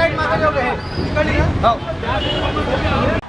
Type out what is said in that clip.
Side मागे हो हे. इकडली